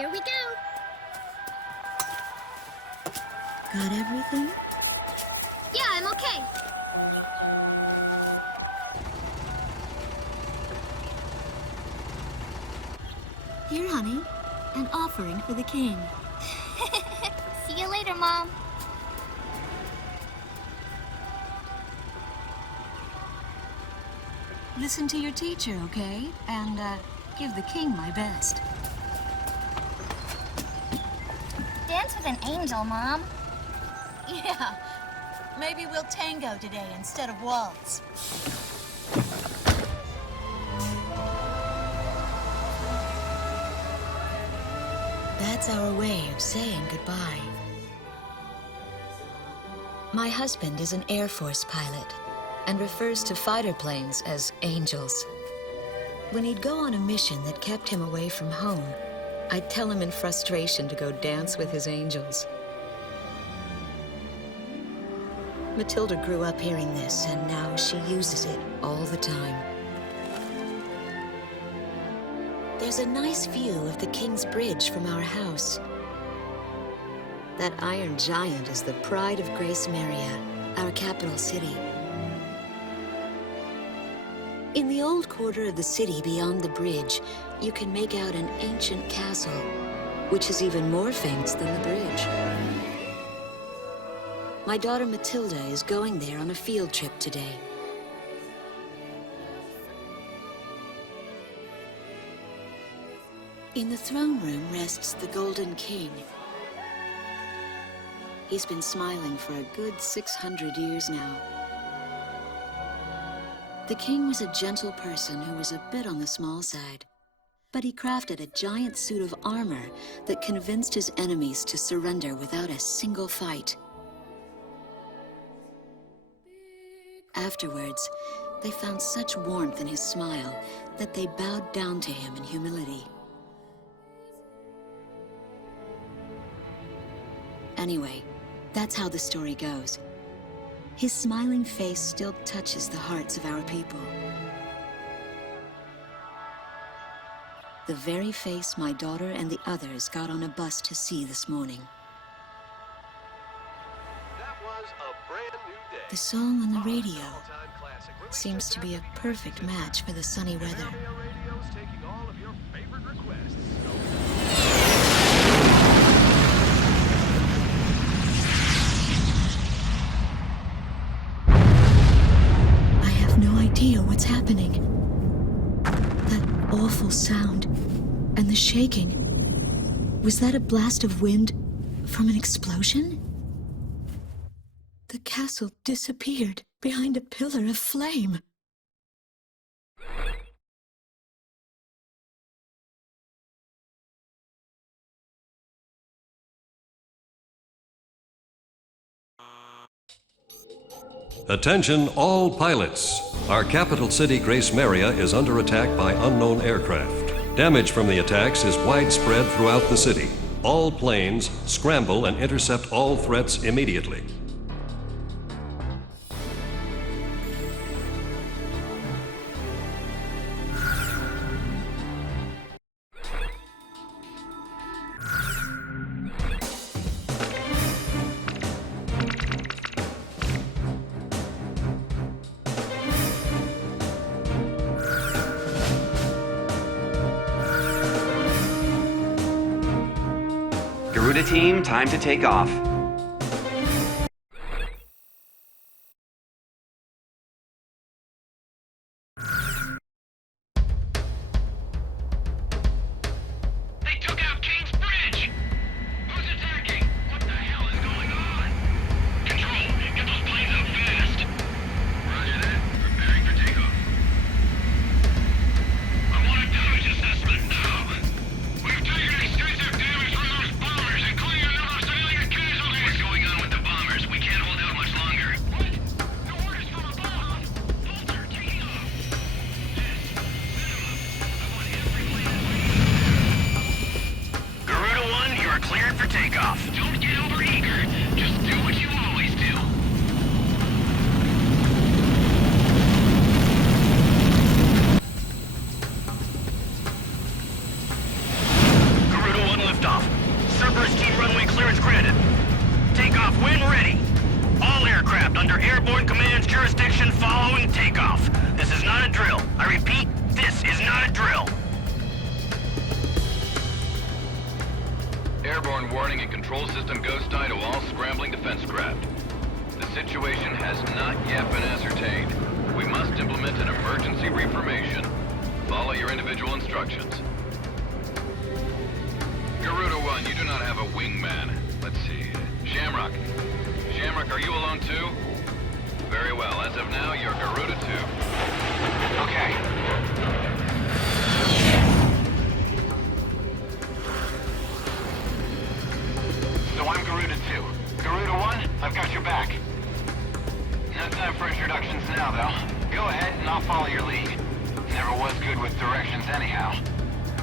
Here we go. Got everything? Yeah, I'm okay. Here, honey. An offering for the king. See you later, Mom. Listen to your teacher, okay? And, give the king my best. Dance with an angel, Mom. Yeah. Maybe we'll tango today instead of waltz. That's our way of saying goodbye. My husband is an Air Force pilot and refers to fighter planes as angels. When he'd go on a mission that kept him away from home, I'd tell him in frustration to go dance with his angels. Matilda grew up hearing this, and now she uses it all the time. There's a nice view of the King's Bridge from our house. That iron giant is the pride of Gracemeria, our capital city. In the old quarter of the city beyond the bridge, you can make out an ancient castle, which is even more famous than the bridge. My daughter Matilda is going there on a field trip today. In the throne room rests the Golden King. He's been smiling for a good 600 years now. The king was a gentle person who was a bit on the small side, but he crafted a giant suit of armor that convinced his enemies to surrender without a single fight. Afterwards, they found such warmth in his smile that they bowed down to him in humility. Anyway, that's how the story goes. His smiling face still touches the hearts of our people. The very face my daughter and the others got on a bus to see this morning. That was a brand new day. The song on the radio seems to be a perfect match for the sunny weather. Radio's taking all of your favorite requests. I have no idea what's happening. That awful sound and the shaking. Was that a blast of wind from an explosion? The castle disappeared behind a pillar of flame. Attention all pilots. Our capital city, Gracemeria, is under attack by unknown aircraft. Damage from the attacks is widespread throughout the city. All planes scramble and intercept all threats immediately. Garuda team, time to take off. They took out King's Bridge! Who's attacking? What the hell is going on? Control, get those planes out fast! Roger that. Preparing for takeoff. I want a damage assessment now! We've taken extensive damage from those bombers, including a number of civilian casualties! control system ghost eye to all scrambling defense craft. The situation has not yet been ascertained. We must implement an emergency reformation. Follow your individual instructions. Garuda 1, you do not have a wingman. Let's see. Shamrock. Shamrock, are you alone too? Very well. As of now, you're Garuda 2. Okay. So I'm Garuda 2. Garuda 1, I've got your back. No time for introductions now, though. Go ahead and I'll follow your lead. Never was good with directions anyhow.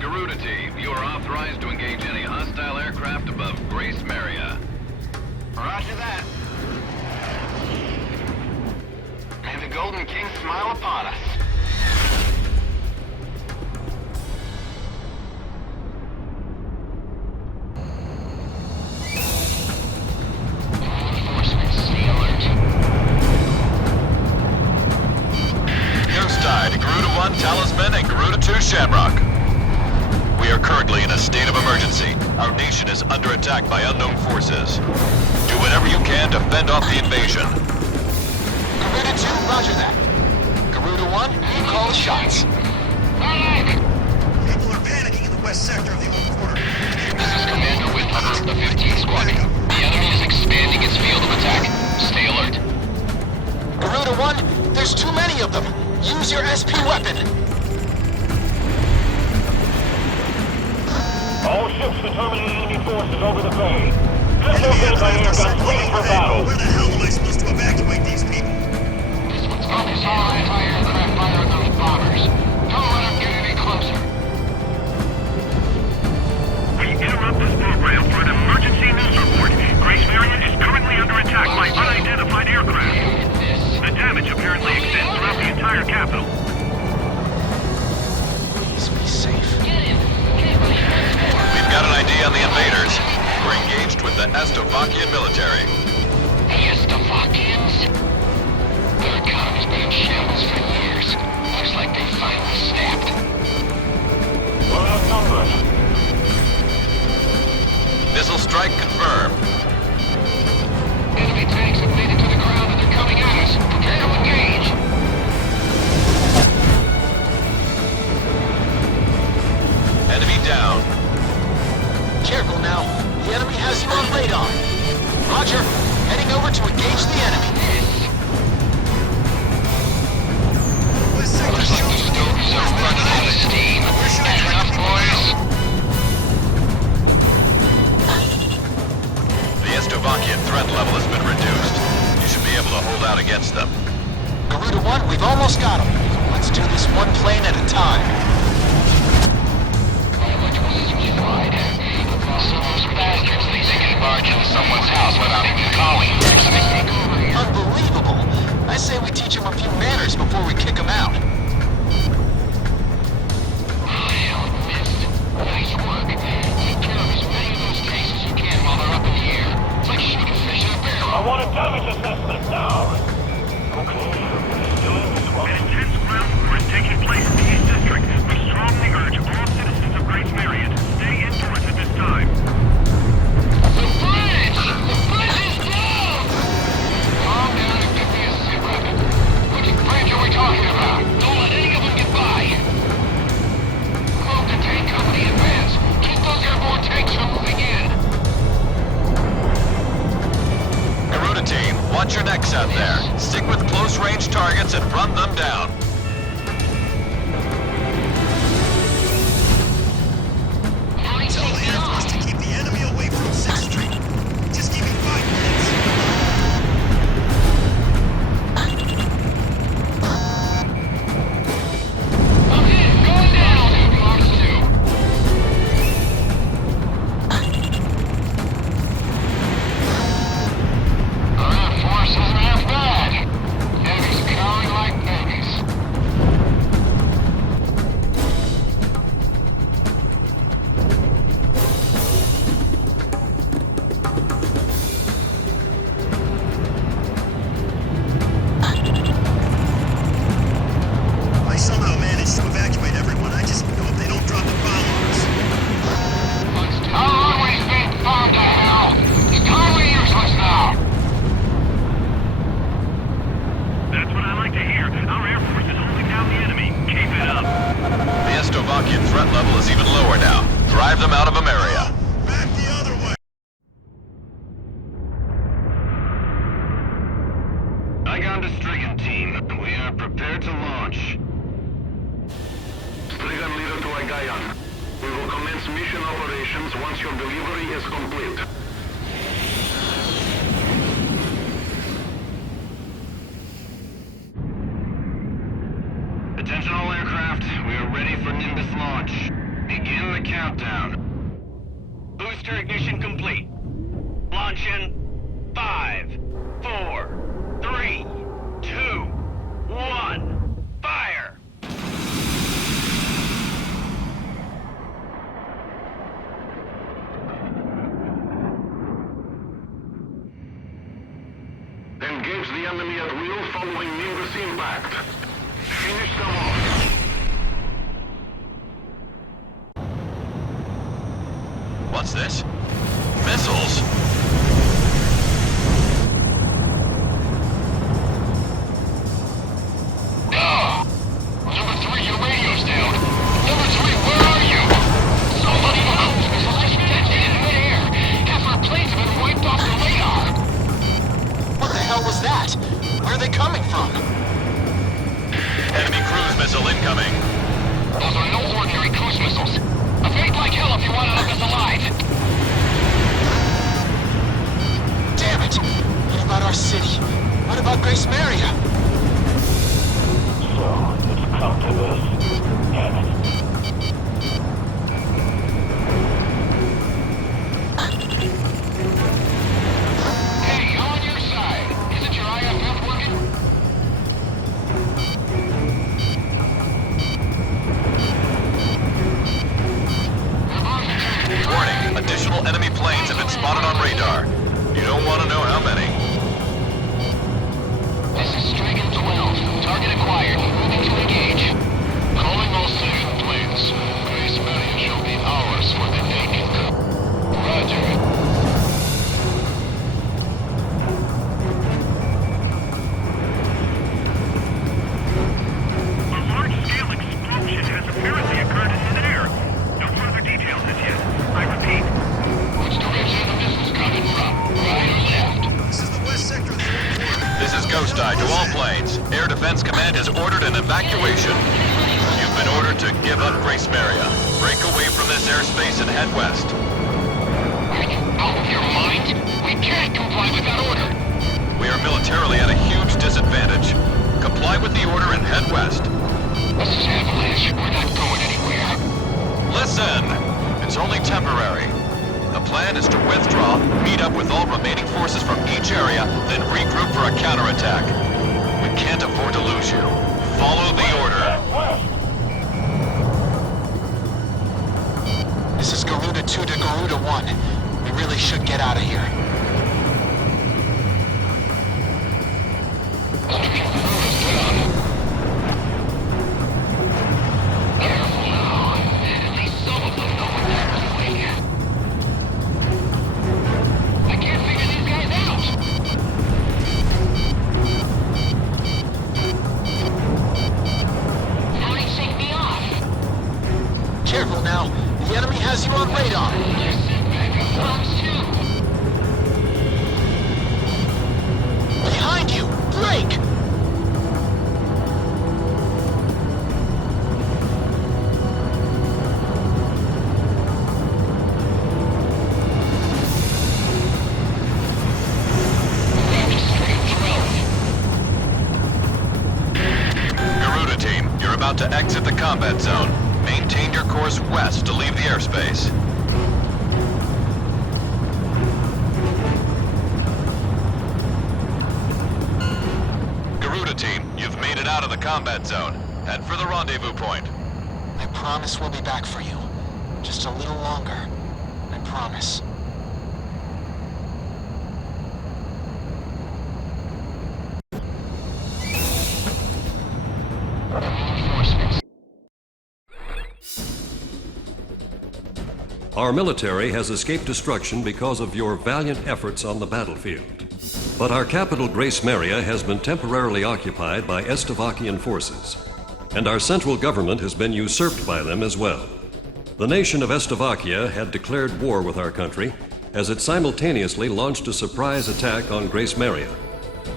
Garuda Team, you are authorized to engage any hostile aircraft above Gracemeria. Roger that. May the Golden King smile upon us. Ghost Eye to Garuda 1 Talisman and Garuda 2 Shamrock. We are currently in a state of emergency. Our nation is under attack by unknown forces. Do whatever you can to fend off the invasion. Garuda 2, roger that. Garuda 1, you call the shots. People are panicking in the west sector of the old quarter. This is Commander Whitlover of the 15th Squadron. The enemy is expanding its field of attack. Stay alert. Garuda 1, there's too many of them. Use your SP weapon. All ships determining enemy forces over the bay. Disobeyed by air guns ready for battle. Where the hell am I supposed to evacuate these people? Focus all anti-aircraft fire on those bombers. Don't let them get any closer. We interrupt this program for an emergency news report. Gracemeria is currently under attack by unidentified aircraft. The damage apparently extends throughout the entire capital. Please be safe. We've got an ID on the invaders. We're engaged with the Estovakian military. The Estovakians? Their economy's been in shambles for years. Looks like they finally snapped. We're outnumbered. Missile strike confirmed. Enemy tanks have made it to the ground and they're coming at us. Prepare to engage. Enemy down. Careful now. The enemy has you on radar. Roger. Heading over to engage the enemy. West sector Looks like the stoves are running out of steam. That's enough, boys. The Estovakian threat level has been reduced. You should be able to hold out against them. Garuda 1, we've almost got them. Let's do this one plane at a time. Which was justified. Some of those bastards think they can barge into someone's house without even calling. Unbelievable. I say we teach them a few manners before we kick them out. Hell, missed. Nice work. Take care of as many of those tanks as you can while they're up in the air. It's like shooting a fish in a barrel. I want a damage assessment now. Okay, still in this one. An intense ground war is taking place in the East District. We strongly urge all citizens of Gracemeria to stay indoors at this time. The bridge! The bridge is down! Calm down and give me a sit rep. Which bridge are we talking about? Don't let any of them get by! Move the tank company advance. Keep those airborne tanks from moving in. Garuda team, watch your necks out there. Stick with close-range targets and run them down. Tell the Air Force to keep the enemy away from 6th Street. Just give me 5 minutes. Okay, going down. Marks 2. Ground force isn't half bad. Enemies cowering like babies. it up. The Estovakian threat level is even lower now. Drive them out of Emmeria. Back the other way! Igon to Strigan team. We are prepared to launch. Strigan leader to Igayan. We will commence mission operations once your delivery is complete. Attention all aircraft. We are ready for Nimbus launch. Begin the countdown. Booster ignition complete. Launch in 5, 4, 3, 2, 1. Fire! Engage the enemy at will following Nimbus impact. Finish them off. What's this? Missiles? Number 3, your radio's down. Number 3, where are you? Somebody out! There's a life detonated in midair. Half our planes have been wiped off the radar. What the hell was that? Where are they coming from? Enemy cruise missile incoming. Those are no ordinary cruise missiles. Evade like hell if you want to leave us alive. Damn it! What about our city? What about Gracemeria? So, it's come to this. Damn it. Hey, I'm on your side. Isn't your IFF working? Warning, additional enemy planes have been spotted on radar. You don't want to know how many. This is Strigan 12. Target acquired. Moving to engage. Calling all civilian planes. Gracemeria shall be ours for the taking. Roger. A large-scale explosion has apparently occurred in midair. No further details as yet. I repeat. Which direction are the missiles coming from? Right or left? This is the west sector of the airport. This is Ghost Eye to all planes. Air Defense Command has ordered an evacuation. You've been ordered to give up Gracemeria. Break away from this airspace and head west. Are you out of your mind? We can't comply with that order. We are militarily at a huge disadvantage. Comply with the order and head west. This is Avalanche. We're not going anywhere. Listen! It's only temporary. The plan is to withdraw, meet up with all remaining forces from each area, then regroup for a counterattack. We can't afford to lose you. Follow the order. This is Garuda 2 to Garuda 1. We really should get out of here. Careful now. At least some of them know what they're doing. I can't figure these guys out. Hurry, shake me off. Careful now. The enemy has you on radar. There's Sinbad of bombs too. Behind you! Break! Garuda team, you're about to exit the combat zone. Maintain your course west to leave the airspace. Garuda team, you've made it out of the combat zone. Head for the rendezvous point. I promise we'll be back for you. Just a little longer. I promise. Our military has escaped destruction because of your valiant efforts on the battlefield. But our capital, Gracemeria, has been temporarily occupied by Estovakian forces. and our central government has been usurped by them as well. The nation of Slovakia had declared war with our country as it simultaneously launched a surprise attack on Gracemeria.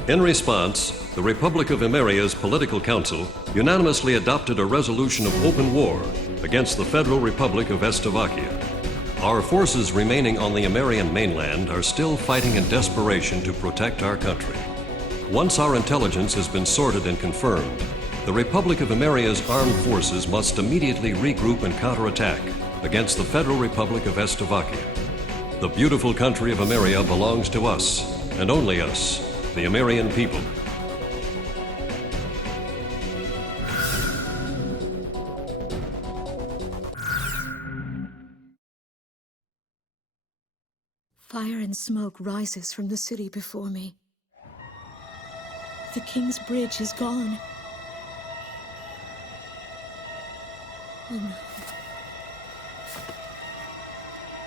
In response, the Republic of Emmeria's Political Council unanimously adopted a resolution of open war against the Federal Republic of Slovakia. Our forces remaining on the Emmerian mainland are still fighting in desperation to protect our country. Once our intelligence has been sorted and confirmed, the Republic of Emmeria's armed forces must immediately regroup and counterattack against the Federal Republic of Slovakia. The beautiful country of Emmeria belongs to us, and only us, the Emmerian people. Fire and smoke rises from the city before me. The King's Bridge is gone. Oh no.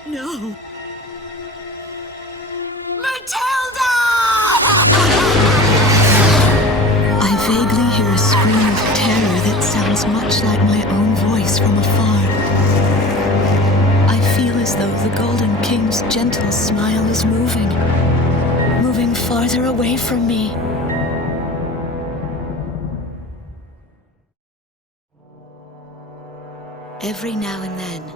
No! Matilda! I vaguely hear a scream of terror that sounds much like my own voice from afar. I feel as though the Golden King's gentle smile is moving farther away from me. Every now and then,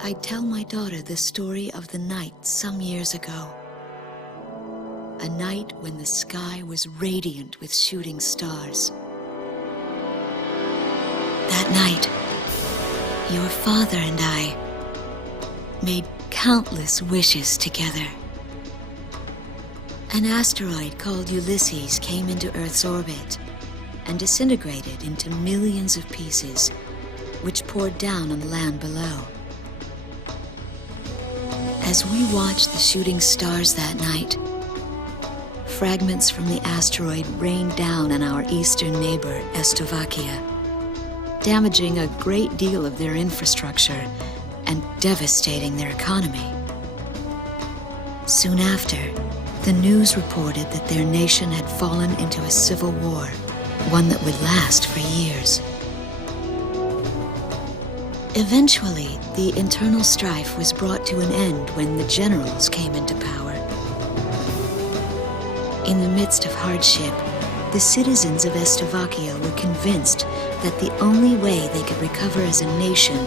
I tell my daughter the story of the night some years ago. A night when the sky was radiant with shooting stars. That night, your father and I made countless wishes together. An asteroid called Ulysses came into Earth's orbit and disintegrated into millions of pieces, which poured down on the land below. As we watched the shooting stars that night, fragments from the asteroid rained down on our eastern neighbor, Slovakia, damaging a great deal of their infrastructure and devastating their economy. Soon after, the news reported that their nation had fallen into a civil war, one that would last for years. Eventually, the internal strife was brought to an end when the generals came into power. In the midst of hardship, the citizens of Slovakia were convinced that the only way they could recover as a nation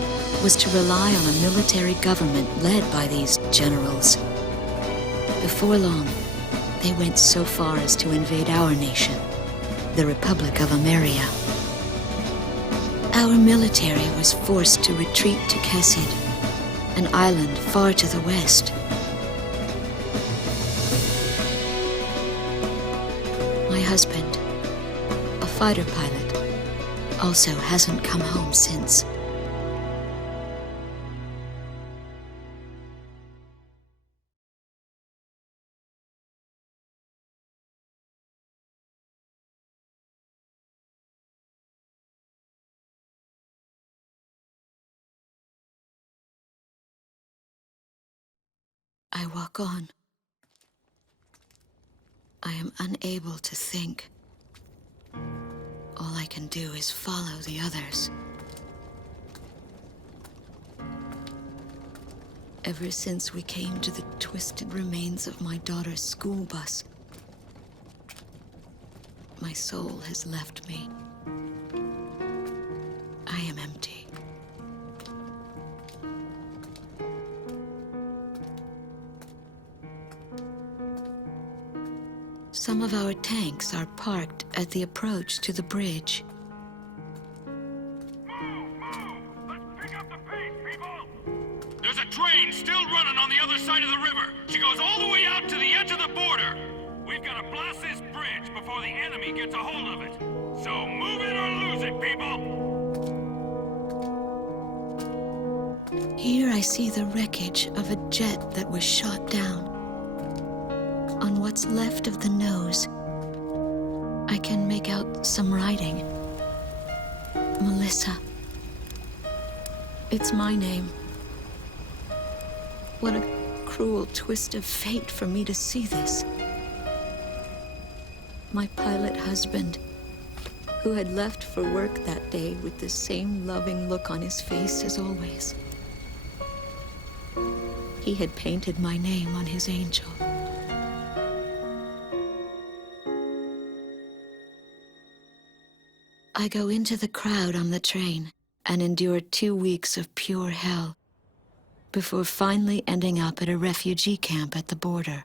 was to rely on a military government led by these generals. Before long, they went so far as to invade our nation, the Republic of Emmeria. Our military was forced to retreat to Khesed, an island far to the west. My husband, a fighter pilot, also hasn't come home since. I walk on. I am unable to think. All I can do is follow the others. Ever since we came to the twisted remains of my daughter's school bus, my soul has left me. I am empty. Some of our tanks are parked at the approach to the bridge. Let's pick up the pace, people! There's a train still running on the other side of the river. She goes all the way out to the edge of the border. We've got to blast this bridge before the enemy gets a hold of it. So move it or lose it, people! Here I see the wreckage of a jet that was shot down. On what's left of the nose, I can make out some writing. Melissa. It's my name. What a cruel twist of fate for me to see this. My pilot husband, who who had left for work that day with the same loving look on his face as always. He had painted my name on his angel. I go into the crowd on the train and endure 2 weeks of pure hell before finally ending up at a refugee camp at the border.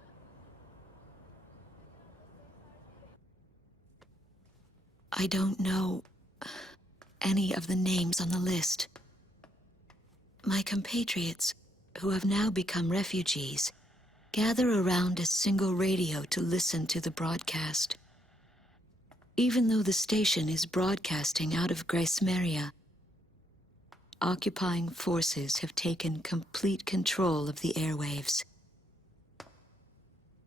I don't know any of the names on the list. My compatriots, who have now become refugees, gather around a single radio to listen to the broadcast. Even though the station is broadcasting out of Gracemeria, occupying forces have taken complete control of the airwaves.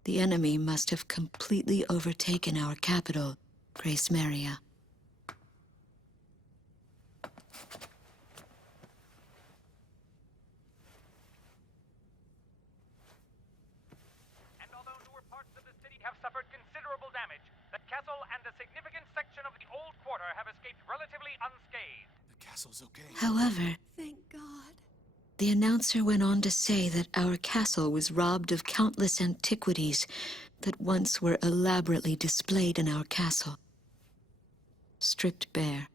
The enemy must have completely overtaken our capital, Gracemeria. And although newer parts of the city have suffered considerable damage, the castle and a significant section of the old quarter have escaped relatively unscathed. The castle's okay. However, Thank God. the announcer went on to say that our castle was robbed of countless antiquities that once were elaborately displayed in our castle. Stripped bare.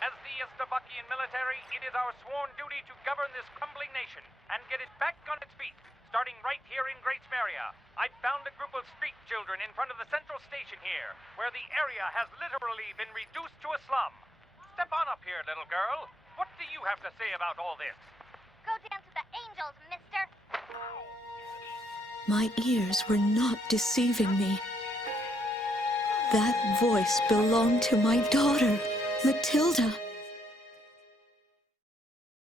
As the Estabakian military, it is our sworn duty to govern this crumbling nation and get it back on its feet, starting right here in Gracemeria. I found a group of street children in front of the central station here, where the area has literally been reduced to a slum. Step on up here, little girl. What do you have to say about all this? Go dance with the angels, mister. My ears were not deceiving me. That voice belonged to my daughter, Matilda.